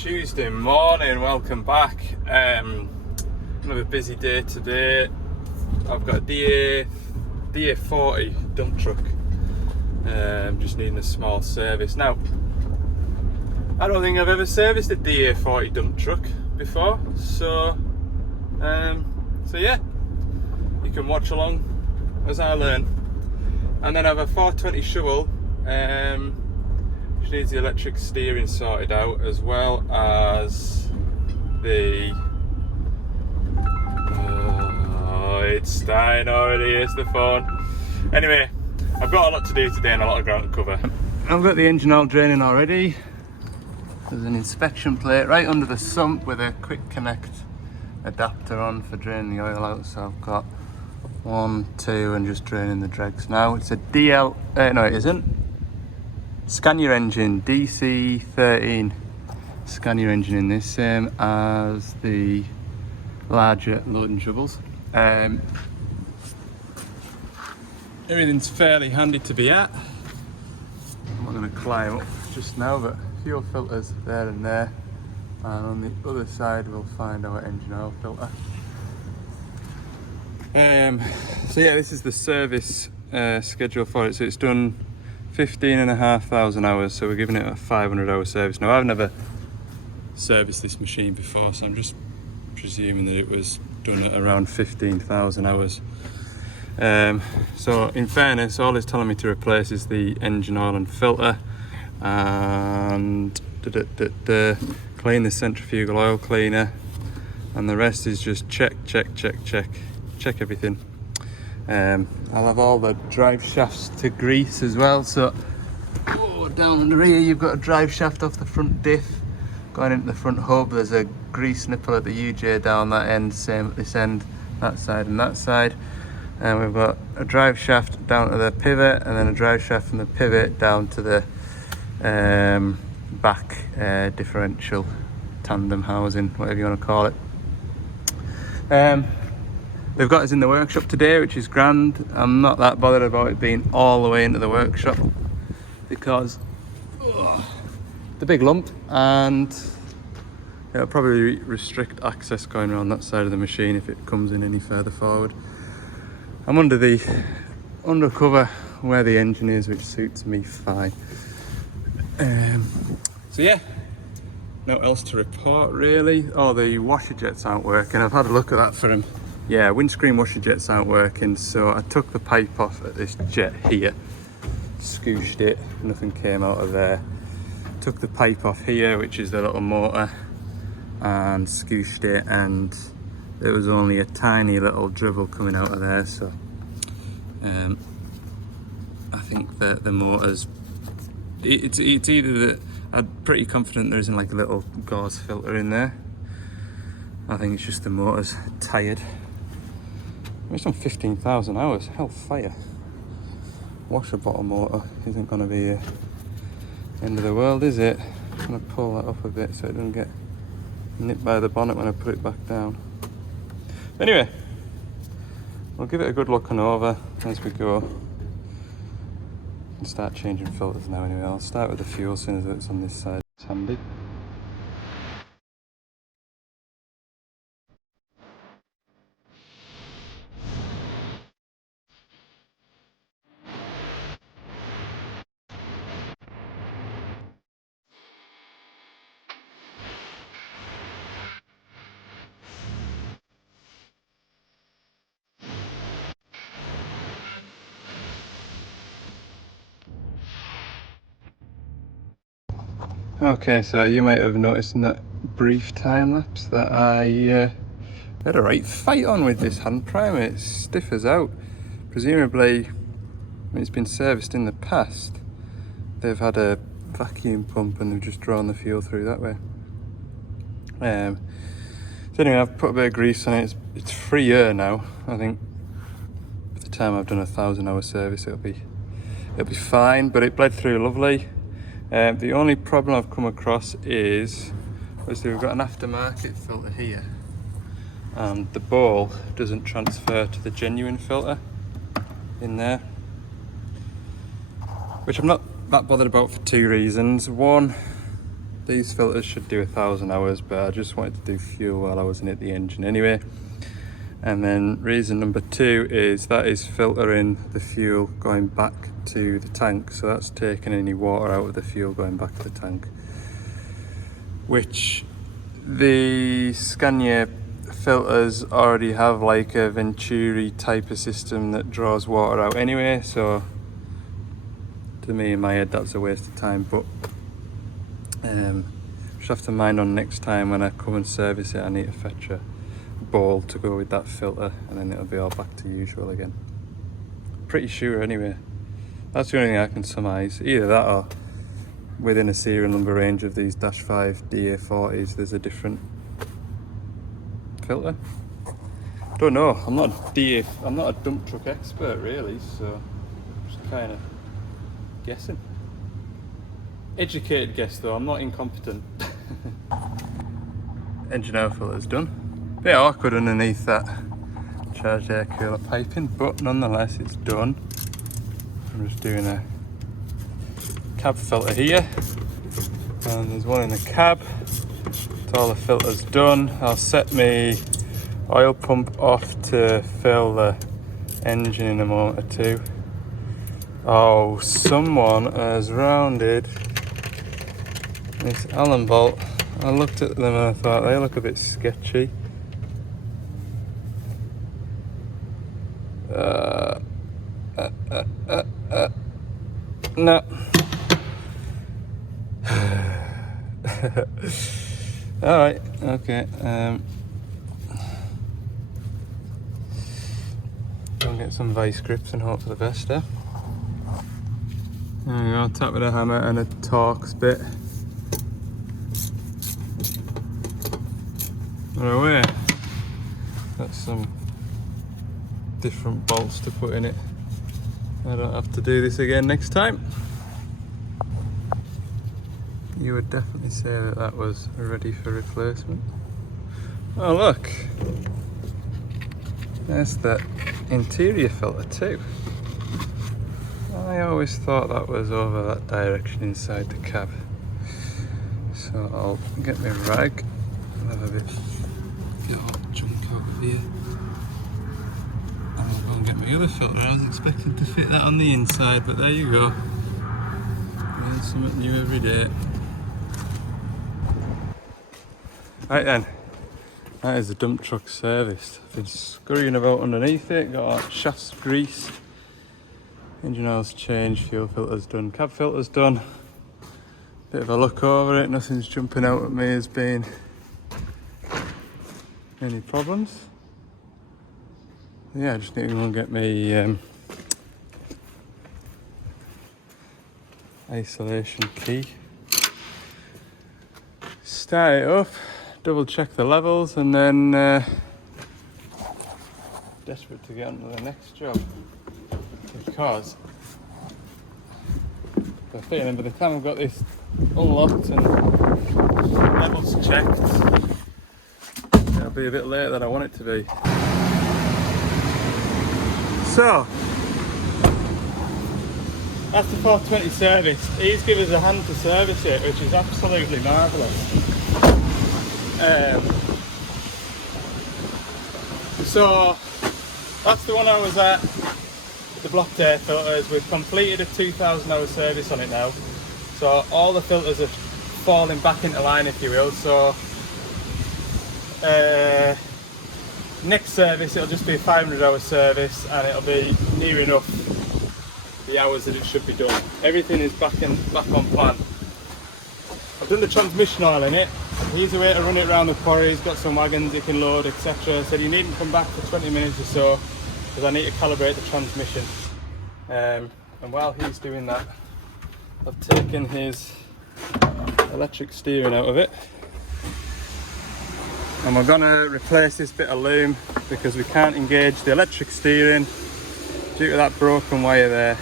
Tuesday morning, welcome back. Another busy day today. I've got a DA40 dump truck. Just needing a small service. Now, I don't think I've ever serviced a DA40 dump truck before, so yeah, you can watch along as I learn. And then I have a 420 shovel, which needs the electric steering sorted out, as well as the it's dying already. It's the phone. Anyway, I've got a lot to do today and a lot of ground to cover. I've got the engine oil draining already. There's an inspection plate right under the sump with a quick connect adapter on for draining the oil out. So I've got 1, 2 and just draining the dregs now. It's a no it isn't. Scan your engine, DC13 scan your engine in this, same as the larger loading shovels. Everything's fairly handy to be at. I'm not going to climb up just now, but fuel filters there and there, and on the other side we'll find our engine oil filter. So yeah, this is the service schedule for it. So it's done 15,500 hours, so we're giving it a 500-hour service. Now, I've never serviced this machine before, so I'm just presuming that it was done at around 15,000 hours. So in fairness, all it's telling me to replace is the engine oil and filter, and clean the centrifugal oil cleaner, and the rest is just check everything. I'll have all the drive shafts to grease as well. So down under here you've got a drive shaft off the front diff going into the front hub. There's a grease nipple at the UJ down that end, same at this end, that side and that side. And we've got a drive shaft down to the pivot, and then a drive shaft from the pivot down to the back differential tandem housing, whatever you want to call it. They've got us in the workshop today, which is grand. I'm not that bothered about it being all the way into the workshop, because the big lump, and it'll probably restrict access going around that side of the machine if it comes in any further forward. I'm undercover where the engine is, which suits me fine. So yeah, no else to report really. Oh, the washer jets aren't working. I've had a look at that for them. Yeah, windscreen washer jets aren't working, so I took the pipe off at this jet here, scooshed it, nothing came out of there. Took the pipe off here, which is the little motor, and scooshed it, and there was only a tiny little dribble coming out of there. So I think that the motor's, it's either that, I'm pretty confident there isn't like a little gauze filter in there. I think it's just the motor's tired. It's on 15,000 hours, hellfire. Washer bottle motor isn't going to be the end of the world, is it? I'm going to pull that up a bit so it doesn't get nipped by the bonnet when I put it back down. Anyway, we'll give it a good look and over as we go. And start changing filters now anyway. I'll start with the fuel since it's on this side. It's handy. Okay, so you might have noticed in that brief time lapse that I had a right fight on with this hand primer. It's stiff as out. Presumably, when it's been serviced in the past, they've had a vacuum pump and they've just drawn the fuel through that way. So anyway, I've put a bit of grease on it. It's 3 years now. I think by the time I've done a 1,000-hour service, it'll be fine. But it bled through lovely. The only problem I've come across is, obviously we've got an aftermarket filter here, and the ball doesn't transfer to the genuine filter in there, which I'm not that bothered about for 2 reasons. One, These filters should do 1,000 hours, but I just wanted to do fuel while I was in the engine anyway. And then reason number 2 is that is filtering the fuel going back to the tank, so that's taking any water out of the fuel going back to the tank, which the Scania filters already have like a Venturi type of system that draws water out anyway, so to me in my head that's a waste of time. But just have to mind on next time when I come and service it, I need to fetch a bowl to go with that filter, and then it'll be all back to usual again. Pretty sure anyway. That's the only thing I can surmise. Either that or within a serial number range of these -5 DA40s there's a different filter. Don't know. I'm not a dump truck expert really, so I'm just kind of guessing. Educated guess though, I'm not incompetent. Engine oil filter's done. Bit awkward underneath that charged air cooler piping, but nonetheless it's done. I'm just doing a cab filter here, and there's one in the cab. So all the filters done. I'll set my oil pump off to fill the engine in a moment or two. Oh, someone has rounded this Allen bolt. I looked at them and I thought they look a bit sketchy. No. Alright, okay. Go and get some vice grips and hope for the best, eh? There we go, tap with a hammer and a Torx bit. Right away. That's some different bolts to put in it. I don't have to do this again next time. You would definitely say that that was ready for replacement. Oh look, there's the interior filter too. I always thought that was over that direction inside the cab. So I'll get my rag and have a bit, get all the junk out of here. And I'll go and get my other filter. I was expecting to fit that on the inside, but there you go. Learn something new every day. Right then, that is the dump truck serviced. I've been scurrying about underneath it, got our shafts grease, engine oil's changed, fuel filter's done, cab filter's done. Bit of a look over it, nothing's jumping out at me as being any problems. Yeah, I just need to go and get my isolation key. Start it up. Double check the levels, and then desperate to get on to the next job, because the feeling by the time I've got this unlocked and levels checked, it'll be a bit later than I want it to be. So that's the 420 service. He's given us a hand to service it, which is absolutely marvellous. So that's the one I was at, the blocked air filters. We've completed a 2,000 hour service on it now, so all the filters are falling back into line, if you will. So next service it'll just be a 500 hour service, and it'll be near enough the hours that it should be done. Everything is back on plan. I've done the transmission oil in it. He's a way to run it around the quarry. He's got some wagons he can load, etc. Said you needn't come back for 20 minutes or so because I need to calibrate the transmission. And while he's doing that, I've taken his electric steering out of it, and we're going to replace this bit of loom because we can't engage the electric steering due to that broken wire there.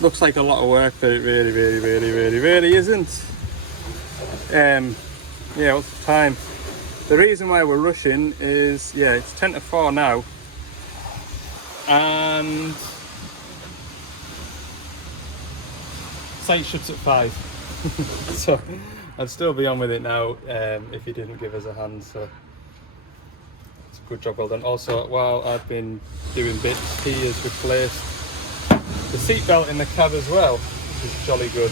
Looks like a lot of work, but it really isn't. Yeah, what's the time? The reason why we're rushing is, yeah, it's 10 to 4 now, and site shuts at 5. So I'd still be on with it now if he didn't give us a hand, so it's a good job, well done. Also, while I've been doing bits, he has replaced the seatbelt in the cab as well, which is jolly good.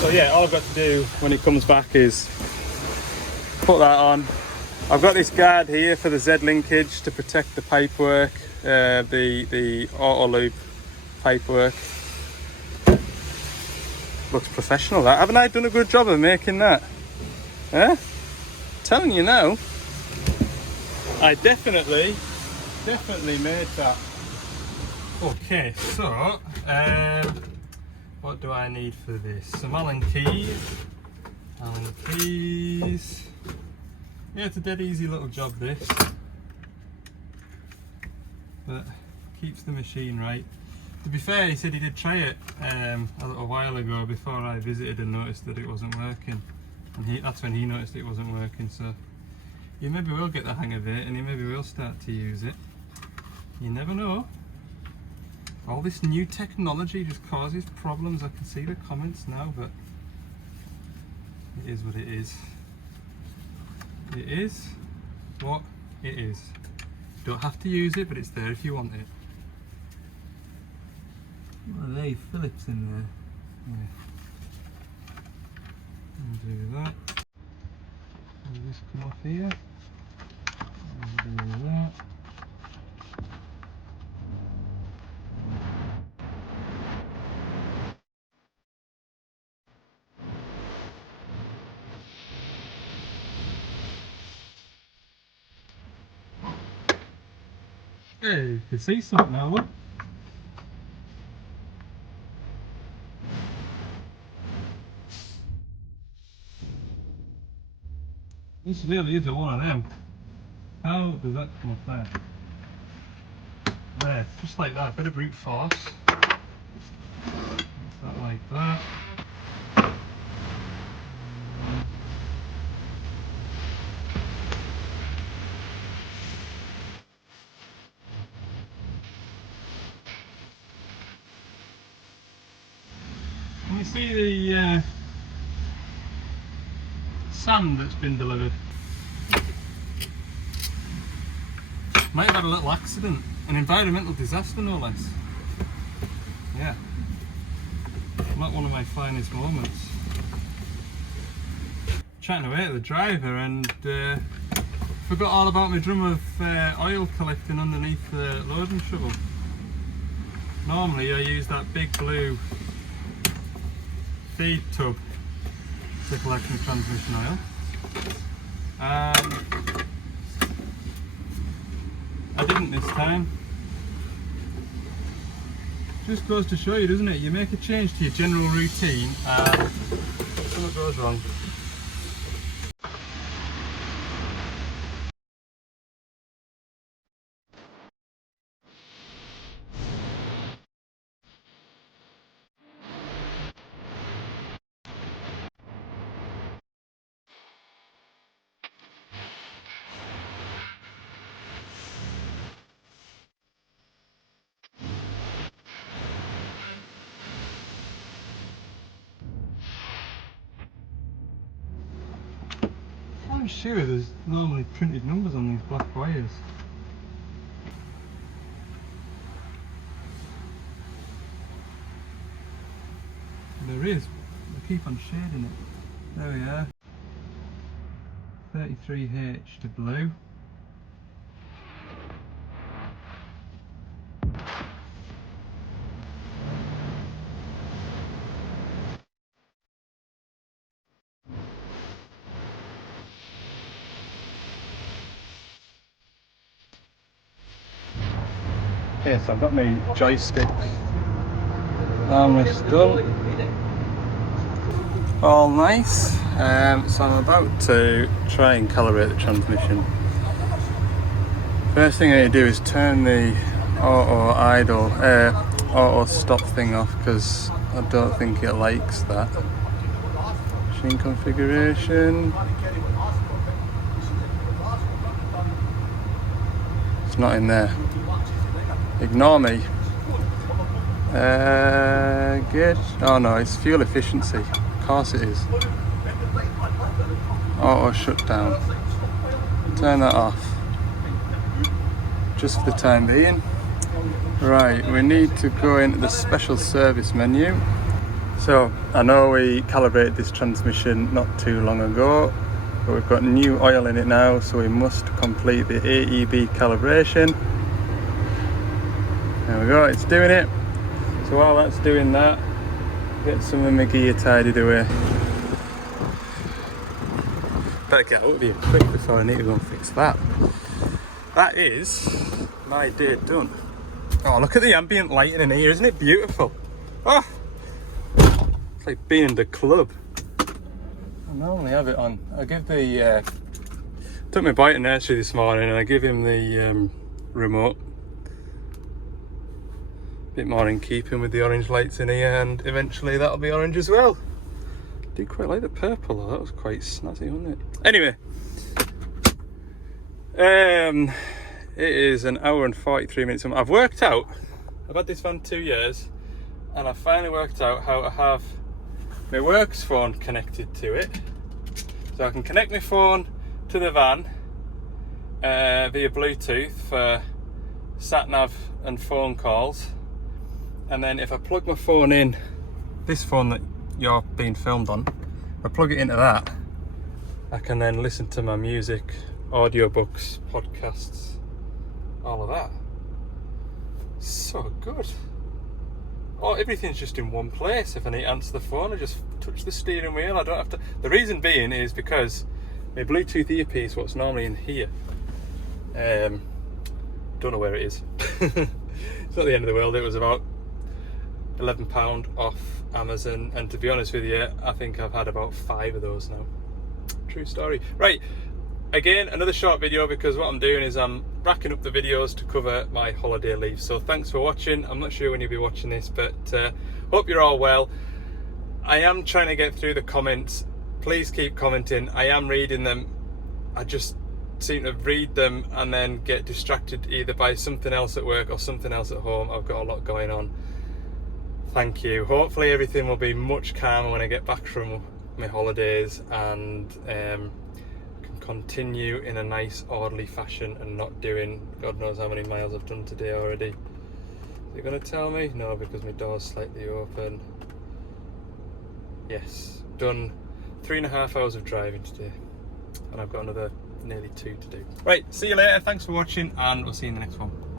So yeah, all I've got to do when it comes back is put that on. I've got this guard here for the Z linkage to protect the pipework, the auto loop pipework. Looks professional, that. Haven't I done a good job of making that? Huh? Telling you now, I definitely made that. Okay, so what do I need for this? Some Allen keys. Yeah, it's a dead easy little job, this, but keeps the machine right. To be fair, he said he did try it a little while ago before I visited and noticed that it wasn't working, and that's when he noticed it wasn't working. So you maybe will get the hang of it, and you maybe will start to use it. You never know. All this new technology just causes problems. I can see the comments now, but it is what it is. It is what it is. You don't have to use it, but it's there if you want it. What are they? Phillips in there. Yeah. And do that. Will this come off here? And do that. Hey, you can see something now, look. This really is one of them. How does that come up there? There, just like that, bit of brute force. That like that. Can you see the sand that's been delivered? Might have had a little accident, an environmental disaster no less. Yeah, not one of my finest moments. Chatting away to the driver and forgot all about my drum of oil collecting underneath the loading shovel. Normally I use that big blue feed tub to collect my transmission oil. I didn't this time. Just goes to show you, doesn't it? You make a change to your general routine and something goes wrong. I'm sure there's normally printed numbers on these black wires. There is, I keep on shading it. There we are. 33H to blue. Okay, so I've got my joystick armrest done. All nice. So I'm about to try and calibrate the transmission. First thing I need to do is turn the auto stop thing off, because I don't think it likes that. Machine configuration. It's not in there. Ignore me. Gauge. Oh no, it's fuel efficiency. Of course it is. Auto shutdown. Turn that off. Just for the time being. Right, we need to go into the special service menu. So, I know we calibrated this transmission not too long ago, but we've got new oil in it now, so we must complete the AEB calibration. There we go, it's doing it. So while that's doing that, get some of my gear tidied away. Better get out of here quick before I need to go and fix that. That is my day done. Oh, look at the ambient lighting in here, isn't it beautiful? Oh, it's like being in the club. I normally have it on. I give the took my bike to nursery this morning and I give him the remote. Bit more in keeping with the orange lights in here, and eventually that'll be orange as well. I did quite like the purple though, that was quite snazzy, wasn't it? Anyway, it is an hour and 43 minutes. I've worked out, I've had this van 2 years, and I finally worked out how to have my works phone connected to it. So I can connect my phone to the van via Bluetooth for sat nav and phone calls. And then if I plug my phone in, this phone that you're being filmed on, if I plug it into that, I can then listen to my music, audiobooks, podcasts, all of that. So good. Oh, everything's just in one place. If I need to answer the phone, I just touch the steering wheel. I don't have to. The reason being is because my Bluetooth earpiece, what's normally in here, don't know where it is. It's not the end of the world. It was about £11 off Amazon, and to be honest with you, I think I've had about 5 of those now. True story. Right, again, another short video, because what I'm doing is I'm racking up the videos to cover my holiday leave. So thanks for watching. I'm not sure when you'll be watching this, but hope you're all well. I am trying to get through the comments. Please keep commenting. I am reading them. I just seem to read them and then get distracted either by something else at work or something else at home. I've got a lot going on. Thank you. Hopefully everything will be much calmer when I get back from my holidays, and can continue in a nice orderly fashion and not doing God knows how many miles I've done today already. Is it going to tell me? No, because my door's slightly open. Yes, done 3.5 hours of driving today, and I've got another nearly 2 to do. Right, see you later. Thanks for watching, and we'll see you in the next one.